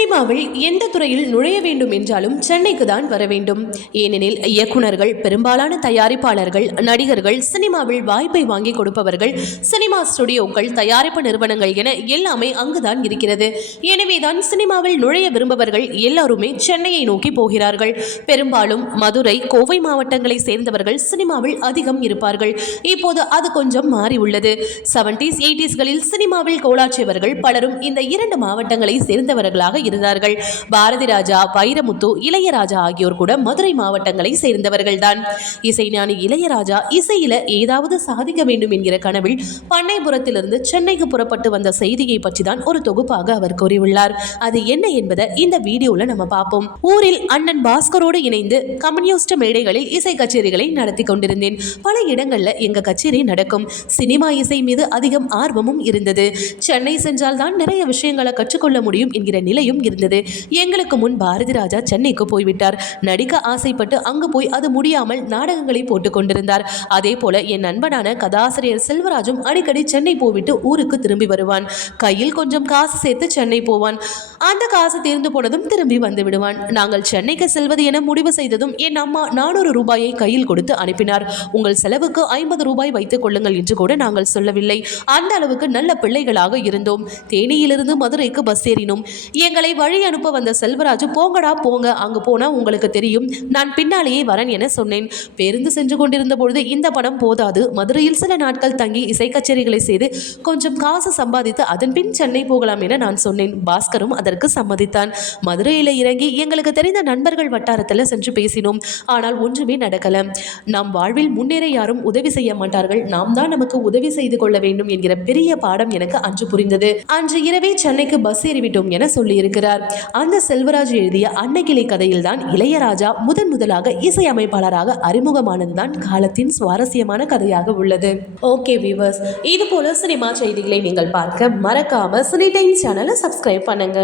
சினிமாவில் எந்த துறையில் நுழைய வேண்டும் என்றாலும் சென்னைக்கு தான் வர வேண்டும். ஏனெனில் இயக்குனர்கள், பெரும்பாலான தயாரிப்பாளர்கள், நடிகர்கள், சினிமாவில் வாய்ப்பை வாங்கி கொடுப்பவர்கள், சினிமா ஸ்டுடியோக்கள், தயாரிப்பு நிறுவனங்கள் என எல்லாமே அங்குதான் இருக்கிறது. எனவேதான் சினிமாவில் நுழைய விரும்பவர்கள் எல்லாருமே சென்னையை நோக்கி போகிறார்கள். பெரும்பாலும் மதுரை, கோவை மாவட்டங்களை சேர்ந்தவர்கள் சினிமாவில் அதிகம் இருப்பார்கள். இப்போது அது கொஞ்சம் மாறி உள்ளது. 70s 80sகளில் சினிமாவில் கோலாற்றியவர்கள் பலரும் இந்த இரண்டு மாவட்டங்களை சேர்ந்தவர்களாக இருந்தார்கள். பாரதி ராஜா, வைரமுத்து, இளையராஜா ஆகியோர் கூட மதுரை மாவட்டங்களை சேர்ந்தவர்கள்தான். இசைஞானி இளையராஜா இசையில ஏதாவது சாதிக்க வேண்டும் என்கிற கனவில் பண்ணைபுரத்திலிருந்து சென்னைக்கு புறப்பட்டு வந்த செய்தியை பற்றி தான் ஒரு தொகுப்பாக அவர் கூறியுள்ளார். அது என்ன என்பதை இந்த வீடியோல நம்ம பார்ப்போம். ஊரில் அண்ணன் பாஸ்கரோடு இணைந்து கம்யூனிஸ்ட் மேடைகளில் இசை கச்சேரிகளை நடத்தி கொண்டிருந்தேன். பல இடங்கள்ல எங்க கச்சேரி நடக்கும். சினிமா இசை மீது அதிகம் ஆர்வமும் இருந்தது. சென்னை சென்றால் தான் நிறைய விஷயங்களை கற்றுக்கொள்ள முடியும் என்கிற நிலையும் இருந்தது. எங்களுக்கு முன் பாரதி ராஜா சென்னைக்கு போய்விட்டார். நடிக்க ஆசைப்பட்டு அங்கு போய் அது முடியாமல் நாடகங்களை போட்டுக் கொண்டிருந்தார். அதே போல என் நண்பனான கதாசிரியர் செல்வராஜும் அடிக்கடி சென்னை போய்விட்டு ஊருக்கு திரும்பி வருவான். கையில் கொஞ்சம் காசு சேர்த்து சென்னை போவான். அந்த காசு தீர்ந்து போனதும் திரும்பி வந்து விடுவான். நாங்கள் சென்னைக்கு செல்வது என முடிவு செய்ததும் என் அம்மா 400 ரூபாயை கையில் கொடுத்து அனுப்பினார். உங்கள் செலவுக்கு 50 ரூபாய் வைத்துக் கொள்ளுங்கள் என்று கூட நாங்கள் சொல்லவில்லை. அந்த அளவுக்கு நல்ல பிள்ளைகளாக இருந்தோம். தேனியிலிருந்து மதுரைக்கு பஸ் ஏறினோம். எங்களை வழி அனுப்ப வந்த செல்வராஜு, போங்கடா போங்க, அங்கு போனா உங்களுக்கு தெரியும், நான் பின்னாலேயே வரேன் என சொன்னேன். பேருந்து சென்று கொண்டிருந்த பொழுது இந்த பணம் போதாது, மதுரையில் சில நாட்கள் தங்கி இசை கச்சேரிகளை செய்து கொஞ்சம் காசு சம்பாதித்து அதன் பின் சென்னை போகலாம் என நான் சொன்னேன். பாஸ்கரும் அதற்கு சம்மதித்தான். மதுரையில் இறங்கி எங்களுக்கு தெரிந்த நண்பர்கள் வட்டாரத்தில் சென்று பேசினோம். ஆனால் ஒன்றுமே நடக்கல. நம் வாழ்வில் முன்னேற யாரும் உதவி செய்ய மாட்டார்கள், நாம் தான் நமக்கு உதவி செய்து கொள்ள வேண்டும் என்கிற பெரிய பாடம் எனக்கு அன்று புரிந்தது. அன்று இரவே சென்னைக்கு பஸ் ஏறிவிட்டோம் என சொல்லியிருக்கிறார். அந்த செல்வராஜ் எழுதிய அன்னைக்கிளை கதையில் தான் இளையராஜா முதலாக இசையமைப்பாளராக அறிமுகமானதுதான் காலத்தின் சுவாரஸ்யமான கதையாக உள்ளது. ஓகே வியூவர்ஸ், இது போல சினிமா செய்திகளை நீங்கள் பார்க்க மறக்காம சினி டைம்ஸ் சேனலை சப்ஸ்கிரைப் பண்ணுங்க.